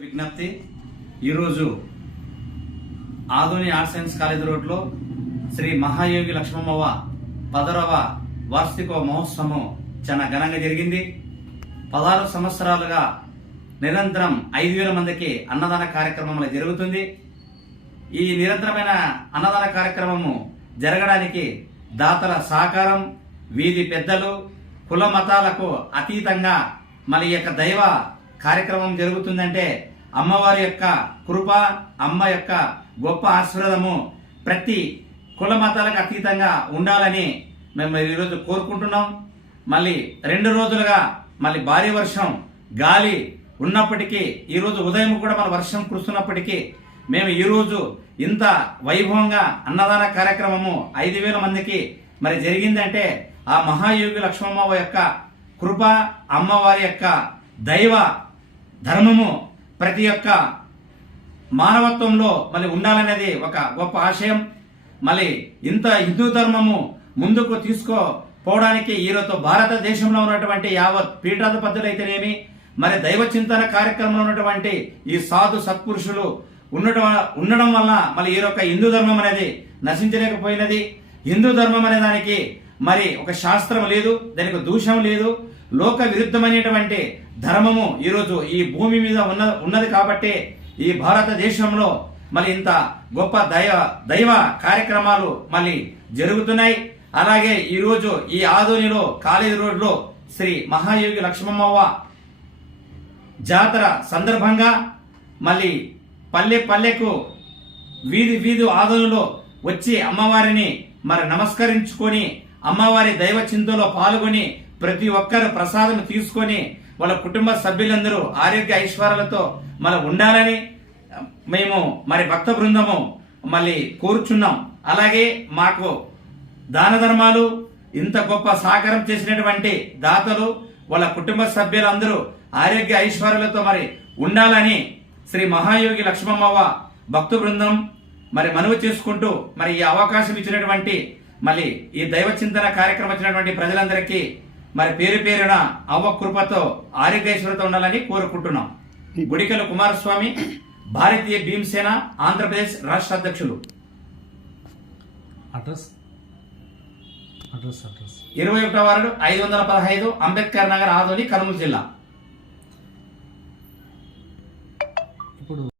విజ్ఞప్తి. ఈరోజు Adoni arts science college రోడ్లో శ్రీ మహాయోగి లక్ష్మమ్మవ పదరవ వార్షిక మహోత్సవం చాలా ఘనంగా జరిగింది. పదహారు సంవత్సరాలుగా నిరంతరం ఐదు వేల మందికి అన్నదాన కార్యక్రమం జరుగుతుంది. ఈ నిరంతరమైన అన్నదాన కార్యక్రమము జరగడానికి దాతల సహకారం వీధి పెద్దలు కుల మతాలకు అతీతంగా మన యొక్క దైవ కార్యక్రమం జరుగుతుందంటే అమ్మవారి యొక్క కృప అమ్మ యొక్క గొప్ప ఆశీర్వాదము ప్రతి కుల మతాలకు అతీతంగా ఉండాలని మేము ఈరోజు కోరుకుంటున్నాం. మళ్ళీ రెండు రోజులుగా మళ్ళీ భారీ వర్షం గాలి ఉన్నప్పటికీ ఈరోజు ఉదయం కూడా మన వర్షం కురుస్తున్నప్పటికీ మేము ఈరోజు ఇంత వైభవంగా అన్నదాన కార్యక్రమము ఐదు వేల మందికి మరి జరిగిందంటే ఆ మహాయోగి లక్ష్మమ్మ యొక్క కృప అమ్మవారి యొక్క దైవ ధర్మము ప్రతి ఒక్క మానవత్వంలో మళ్ళీ ఉండాలనేది ఒక గొప్ప ఆశయం. మళ్ళీ ఇంత హిందూ ధర్మము ముందుకు తీసుకోపోవడానికి ఈరోజు భారతదేశంలో ఉన్నటువంటి యావత్ పీఠాధిపతులైతేనేమి మరి దైవ చింతన కార్యక్రమంలో ఉన్నటువంటి ఈ సాధు సత్పురుషులు ఉండటం ఉండడం వల్ల మళ్ళీ ఈ యొక్క హిందూ ధర్మం అనేది నశించలేకపోయినది. హిందూ ధర్మం అనే దానికి మరి ఒక శాస్త్రం లేదు దానికి దూషం లేదు. లోక విరుద్ధమైనటువంటి ధర్మము ఈరోజు ఈ భూమి మీద ఉన్న ఉన్నది కాబట్టి ఈ భారతదేశంలో మళ్ళీ ఇంత గొప్ప దైవ దైవ కార్యక్రమాలు మళ్ళీ జరుగుతున్నాయి. అలాగే ఈరోజు ఈ ఆదోనిలో కాలేజీ రోడ్లో శ్రీ మహాయోగి లక్ష్మమ్మవ్వ జాతర సందర్భంగా మళ్ళీ పల్లె పల్లెకు వీధి వీధి ఆదోనులో వచ్చి అమ్మవారిని మరి నమస్కరించుకొని అమ్మవారి దైవ చింతలో పాల్గొని ప్రతి ఒక్కరు ప్రసాదం తీసుకొని వాళ్ళ కుటుంబ సభ్యులందరూ ఆరోగ్య ఐశ్వర్యాలతో మన ఉండాలని మేము మరి భక్త బృందము మళ్ళీ కోరుచున్నాం. అలాగే మాకు దాన ధర్మాలు ఇంత గొప్ప సహకారం చేసినటువంటి దాతలు వాళ్ళ కుటుంబ సభ్యులందరూ ఆరోగ్య ఐశ్వర్యాలతో మరి ఉండాలని శ్రీ మహాయోగి లక్ష్మమ్మవ్వ భక్తు బృందం మరి మనవి చేసుకుంటూ మరి ఈ అవకాశం ఇచ్చినటువంటి మళ్ళీ ఈ దైవ చింతన కార్యక్రమం ఇచ్చినటువంటి ప్రజలందరికీ మరి పేరు పేరున అవ్వ కృపతో ఆరోగ్యేశ్వరతో ఉండాలని కోరుకుంటున్నాం. గుడికల కుమారస్వామి భారతీయ భీమసేన ఆంధ్రప్రదేశ్ రాష్ట్ర అధ్యక్షులు. అడ్రస్? Address address. ఇరవై ఒకటో వార్డు ఐదు వందల పదహైదు అంబేద్కర్ నగర్ ఆదోని కర్నూలు జిల్లా. ఇప్పుడు